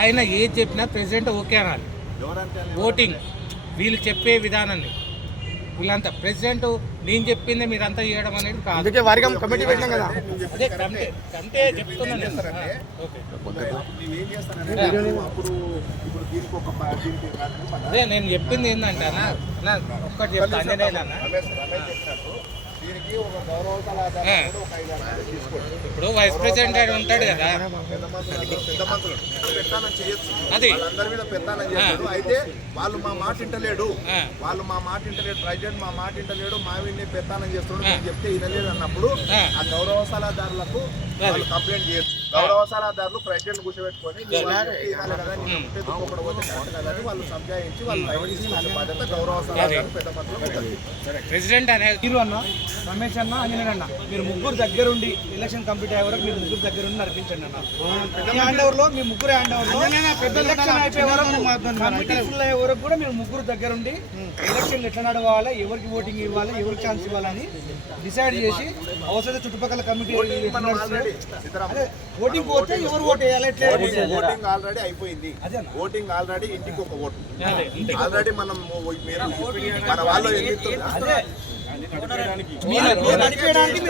ఆయన ఏది చెప్పినా ప్రెసిడెంట్ ఓకే అనాలి. ఓటింగ్ వీళ్ళు చెప్పే విధానాన్ని వీళ్ళంతా ప్రెసిడెంట్ నేను చెప్పింది మీరంతా చేయడం అనేది కాదు. అదే కంటే చెప్తున్నాను. అదే నేను చెప్పింది ఏంటంటే అన్న ఒక్కటి చెప్తా అంజనేయులు అన్న, ఇప్పుడు వైస్ ప్రెసిడెంట్ ఉంటాడు కదా, అది అయితే వాళ్ళు మా మాట ఇంటలేడు, ప్రెసిడెంట్ మా మాట ఇంటలేడు, మా వీడిని పెత్తానం చేస్తున్నాడు అని చెప్తే వినలేదు అన్నప్పుడు ఆ గౌరవ సలహాదారులకు వాళ్ళు కంప్లైంట్ చేయొచ్చు. గౌరవ సలహాదారులు ప్రెసిడెంట్ కూర్చోబెట్టుకొని వాళ్ళు సంజాయించి వాళ్ళు బాధ్యత గౌరవ సలహాదారు పెద్ద మొత్తంలో ప్రెసిడెంట్ అనే రమేష్ అన్న, అంజనేయులు అన్న, మీరు ముగ్గురు దగ్గరుండి ఎలక్షన్ కంప్లీట్ అయ్యే వరకు మీరు ముగ్గురు దగ్గరుండి నడిపించండి అన్న. హ్యాండ్ ఓవర్ లో మీ ముగ్గురు హ్యాండ్ ఓవర్ లో ఎలక్షన్ అయిపోయే వరకు కమిటీ ఫుల్ అయ్యే వరకు కూడా మీరు ముగ్గురు దగ్గరుండి ఎలక్షన్ ఎట్లా నడవాలి, ఎవరికి ఓటింగ్ ఇవ్వాలి, ఎవరికి ఛాన్స్ ఇవ్వాలని డిసైడ్ చేసి అవసరం చుట్టుపక్కల కమిటీ ఓటింగ్ పోతే ఎవరు ఓటు వేయాలి, ఎట్లా ఓటింగ్ ఆల్రెడీ అయిపోయింది. ఓటింగ్ ఆల్రెడీ ఇంటికి ఒక ఓటు ఆల్రెడీ మనం మన వాళ్ళు నడిపేయడానికి